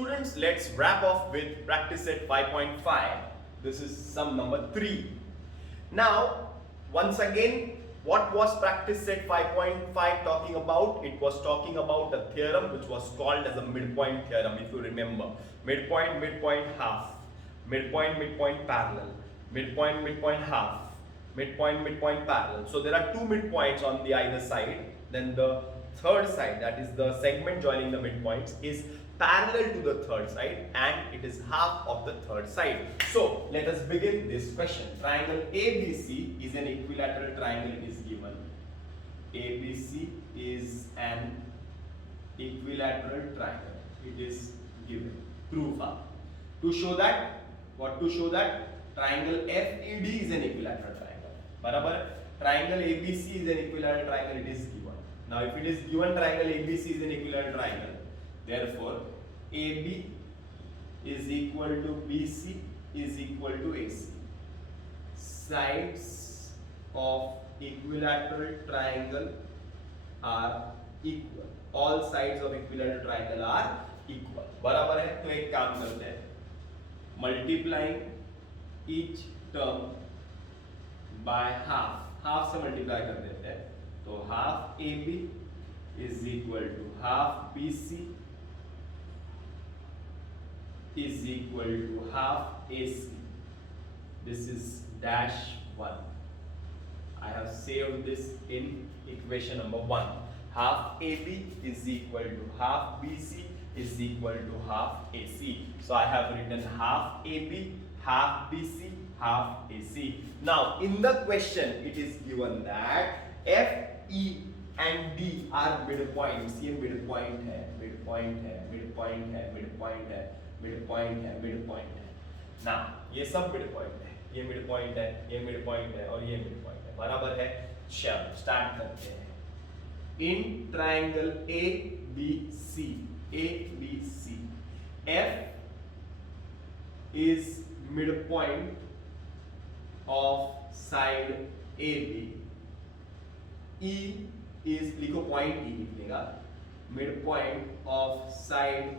students, let's wrap off with practice set 5.5. This is sum number 3. Now, once again, what was practice set 5.5 talking about? It was talking about a theorem which was called as a midpoint theorem, if you remember. Midpoint, midpoint, half. Midpoint, midpoint, parallel. Midpoint, midpoint, half. Midpoint, midpoint, parallel. So there are two midpoints on the either side. Then the third side, that is the segment joining the midpoints, is parallel to the third side and it is half of the third side. So let us begin this question. Triangle ABC is an equilateral triangle, it is given. ABC is an equilateral triangle, it is given. Proof. To show that, what to show that? Triangle FED is an equilateral triangle. Barabar? Triangle ABC is an equilateral triangle, it is given. Now if it is given triangle ABC is an equilateral triangle, therefore AB is equal to BC is equal to AC. Sides of equilateral triangle are equal. All sides of equilateral triangle are equal. बराबर है? तो एक काम करते हैं, multiplying each term by half. Half से multiply कर देते हैं, तो half AB is equal to half BC is equal to half AC. This is dash 1. I have saved this in equation number 1. Half AB is equal to half BC is equal to half AC. So I have written half AB, half BC, half AC. Now in the question it is given that F, E and D are midpoints. ये midpoint है, midpoint है, midpoint है, midpoint है, midpoint है, midpoint है. Now ये सब midpoint है, ये midpoint है, ये midpoint है और ये midpoint है. बराबर है? चलो स्टार्ट करते हैं. In triangle ABC, F is midpoint of side AB. E is, लिखो point E निकलेगा, midpoint of side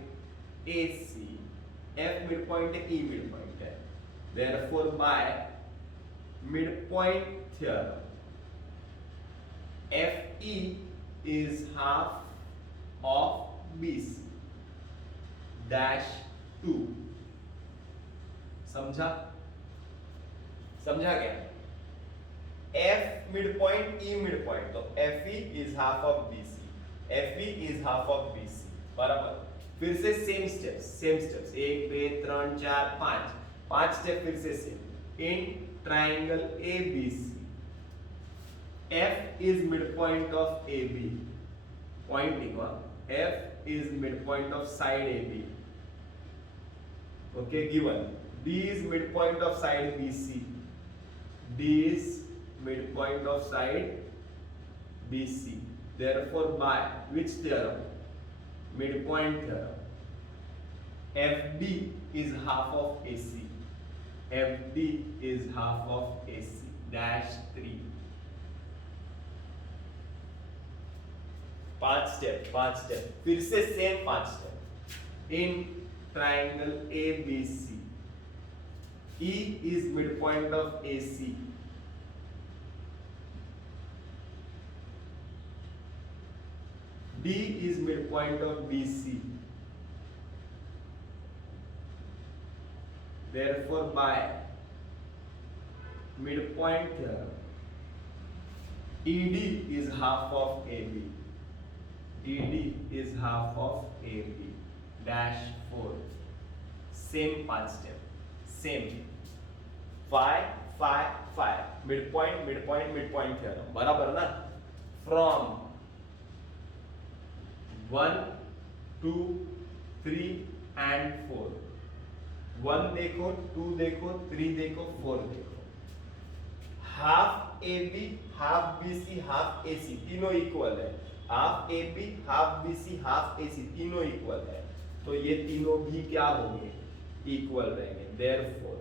AC. F midpoint है, E midpoint है. Therefore by midpoint theorem, FE is half of BC dash 2. समझा? समझा क्या? F midpoint, E midpoint, तो FE is half of BC. FE is half of BC. बराबर? फिर से same steps 1 2 3 4 5 step फिर से same. In triangle ABC, F is midpoint of AB. Point लिखो. F is midpoint of side AB. Okay, given. D is midpoint of side BC. D is midpoint of side BC. Therefore, by which theorem? Midpoint theorem. FD is half of AC. FD is half of AC. Dash 3. 5 step. फिर से same 5 step. In triangle ABC, E is midpoint of AC. D is midpoint of BC. Therefore, by midpoint theorem, ED is half of AB. ED is half of AB. Dash 4. Same 5 step. Same. 5. Midpoint theorem. बराबर ना? From 1, 2, 3 and 4. 1 देखो, 2 देखो, 3 देखो, 4 देखो. Half AB, half BC, half AC तीनों equal है. Half AB, half BC, half AC तीनों equal है. तो ये तीनों भी क्या होंगे? इक्वल रहेंगे. Therefore,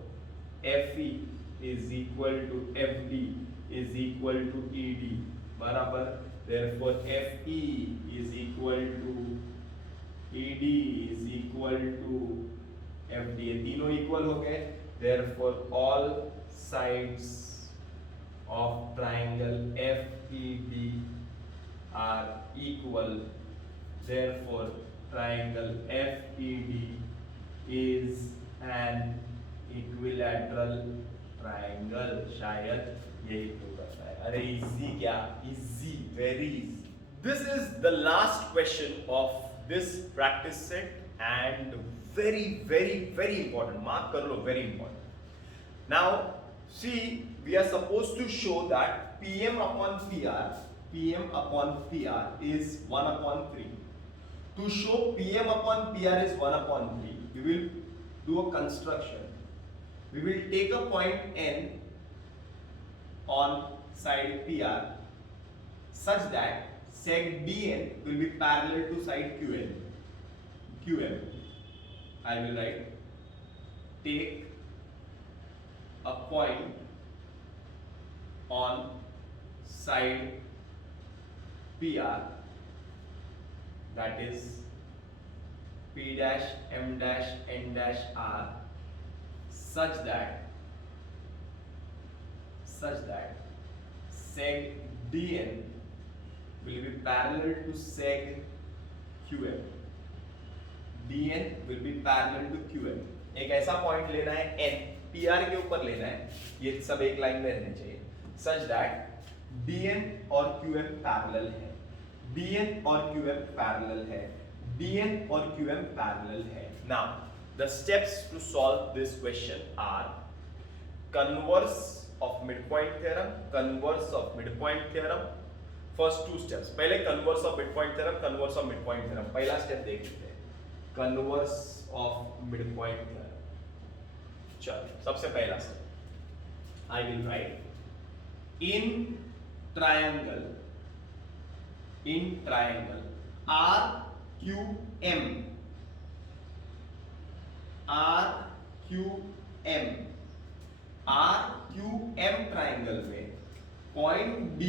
FE is equal to FD is equal to ED. बराबर. Therefore, FE is equal to ED is equal to FD, ये तीनों इक्वल हो गए, therefore all sides of triangle FED are equal, therefore triangle FED is an equilateral triangle. शायद यही prove करता है. अरे इजी क्या, easy, very easy. This is the last question of this practice set and very very very important. Mark कर लो, very important. Now see, we are supposed to show that PM upon PR is 1 upon 3. To show PM upon PR is 1 upon 3, we will do a construction. We will take a point N on side PR such that seg DN will be parallel to side QM. I will write, take a point on side PR, that is P dash M dash N dash R, such that seg DN will be parallel to seg QM. DN will be parallel to QM. एक ऐसा point लेना है N, PR के ऊपर लेना है, ये सब एक लाइन में रहने चाहिए, such that DN और QM पैरेलल है, DN और QM पैरेलल है, DN और QM पैरेलल है. Now the steps to solve this question are converse of midpoint theorem, converse of midpoint theorem. First two steps, पहले converse of midpoint theorem, converse of midpoint theorem. पहला step देख लेते हैं, converse of midpoint theorem. चलो, सबसे पहला step, I will write in triangle RQM triangle में point D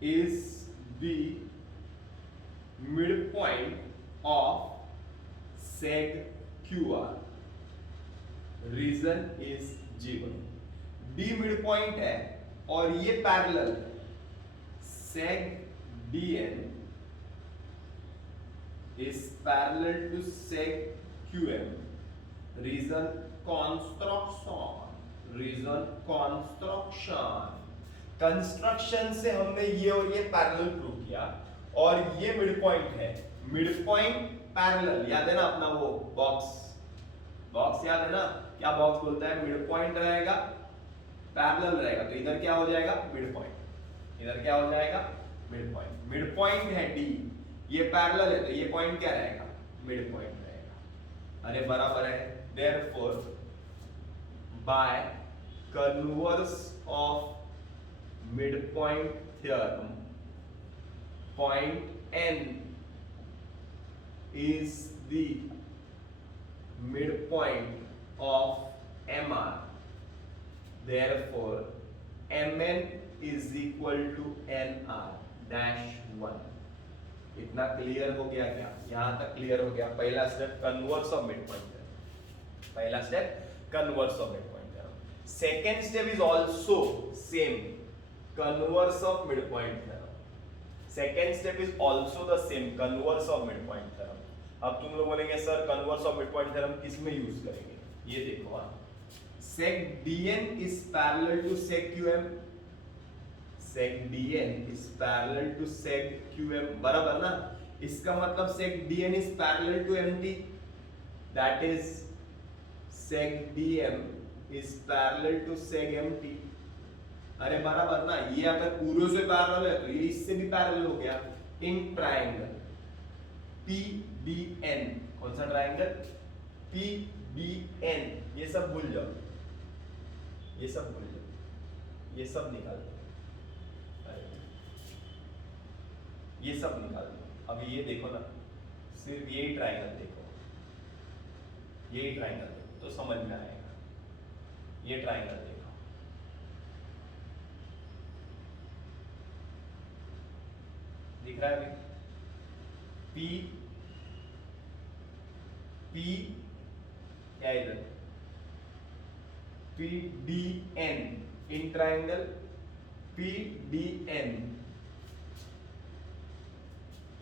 is the midpoint of seg QR. Reason is given. D midpoint है और ये पैरेलल है, seg DN is parallel to seg QM. Reason construction से हमने ये और ये पैरेलल प्रूव किया, और ये मिडपॉइंट है, मिडपॉइंट पैरेलल, याद है ना अपना वो बॉक्स याद है ना, क्या बॉक्स बोलता है, मिडपॉइंट रहेगा पैरेलल रहेगा, तो इधर क्या हो जाएगा, मिडपॉइंट, इधर क्या हो जाएगा, मिडपॉइंट. मिडपॉइंट है D, ये पैरेलल है, तो ये पॉइंट क्या रहेगा, मिडपॉइंट रहेगा. अरे बराबर है. Therefore by converse of midpoint theorem, point N is the midpoint of MR. Therefore MN is equal to NR dash 1. इतना क्लियर हो गया क्या, यहां तक क्लियर हो गया. पहला step converse of midpoint theorem, पहला step converse of midpoint theorem. Second step is also same, converse of midpoint theorem. Second step is also the same, converse of midpoint theorem. अब तुम लोग बोलेंगे sir converse of midpoint theorem किस में use करेंगे, ये देखो. seg DN is parallel to seg QM, seg DN is parallel to seg QM, बराबर ना. इसका मतलब seg DN is parallel to MT, that is seg DM is parallel to seg MT. अरे बराबर ना, ये अगर पूरे से पैरेलल है तो ये इससे भी पैरेलल हो गया. इन ट्राइंगल PDN, कौन सा ट्राइंगल, PDN, ये सब भूल जाओ, ये सब भूल जाओ, ये सब निकाल दो, ये सब निकाल दो. अब ये देखो ना, सिर्फ यही ट्राइंगल देखो, यही ट्राइंगल देखो तो समझ में आएगा. ये ट्राइंगल देखो, दिख रहा है अभी, पी पी क्या इधर P D N in triangle P D N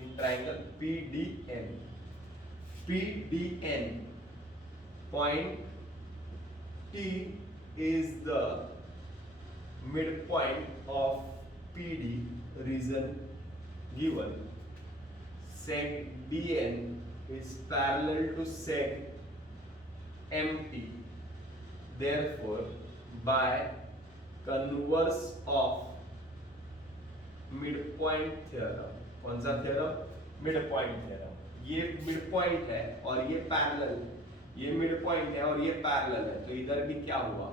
in triangle P D N point T is the midpoint of PD region given. Seg DN is parallel to seg MT. Therefore, by converse of midpoint theorem, कौन सा theorem? Midpoint theorem. ये midpoint है और ये parallel, ये midpoint है और ये parallel है, तो इधर भी क्या हुआ?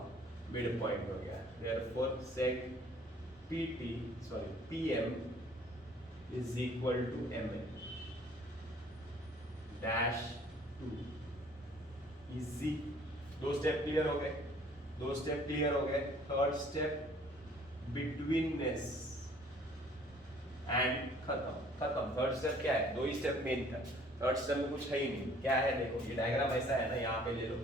Midpoint हो गया. Therefore, seg PM is equal to MN dash 2. Easy. दो स्टेप क्लियर हो गए, दो स्टेप क्लियर हो गए. थर्ड स्टेप बिटवीननेस एंड खत्म. थर्ड स्टेप क्या है? दो ही स्टेप मेन था. थर्ड स्टेप में कुछ है ही नहीं. क्या है? देखो ये डायग्राम ऐसा है ना, यहाँ पे ले लो,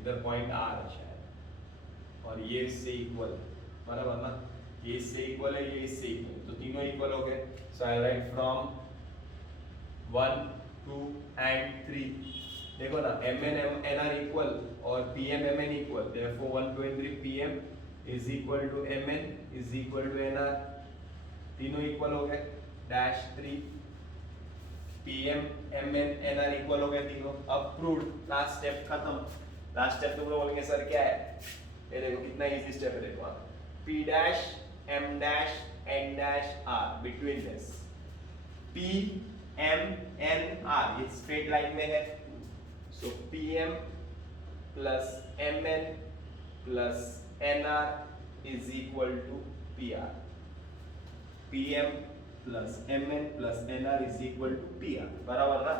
इधर पॉइंट आर है शायद और ये इससे इक्वल है, बराबर ना? ये इससे इक्वल है, ये इससे इक्वल है, तो तीनों इक्वल हो गए. सो आई राइट फ्रॉम 1 2 एंड 3. देखो ना, mn nr इक्वल और pm mn equal. therefore 1 2 and 3 pm is equal to mn is equal to nr. तीनों इक्वल हो गए. Dash 3 pm mn nr equal हो गए तीनों. अब प्रूव्ड. लास्ट स्टेप खत्म. लास्ट स्टेप तुम लोग बोलेंगे सर क्या है? ये देखो कितना इजी स्टेप है. देखो p dash m dash n dash r between this p m n r ये स्ट्रेट लाइन में है. So PM plus MN plus NR is equal to PR. PM plus MN plus NR is equal to PR. बराबर ना?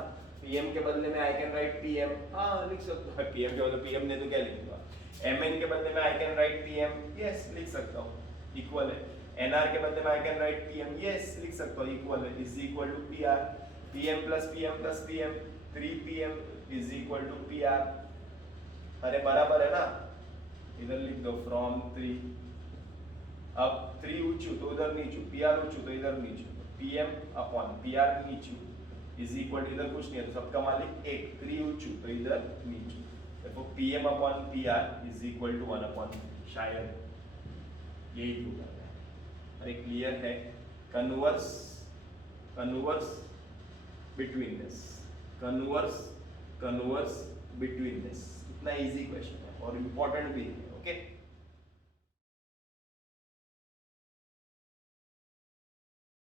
PM के बदले में I can write PM. हाँ लिख सकता हूँ. PM के बदले PM ने तो क्या लिखूंगा? MN के बदले में I can write PM. Yes लिख सकता हूँ. Equal है. NR के बदले में I can write PM. Yes लिख सकता हूँ. Equal है. Is equal to PR. PM plus PM plus PM. 3PM is equal to PR. अरे बराबर है ना? इधर लिख दो from 3. अब 3 ऊंचू तो उधर नीचू, PR ऊंचू तो इधर नीचू. PM upon PR नीचू is equal to, इधर कुछ नहीं है तो सबका मालिक 1. 3 ऊंचू तो इधर नीचू. देखो PM upon PR is equal to 1 upon 3. शायद यही प्रूव करना है. अरे क्लियर है? Converse betweenness. Converse betweenness. इतना इजी क्वेश्चन है और इम्पोर्टेंट भी है. ओके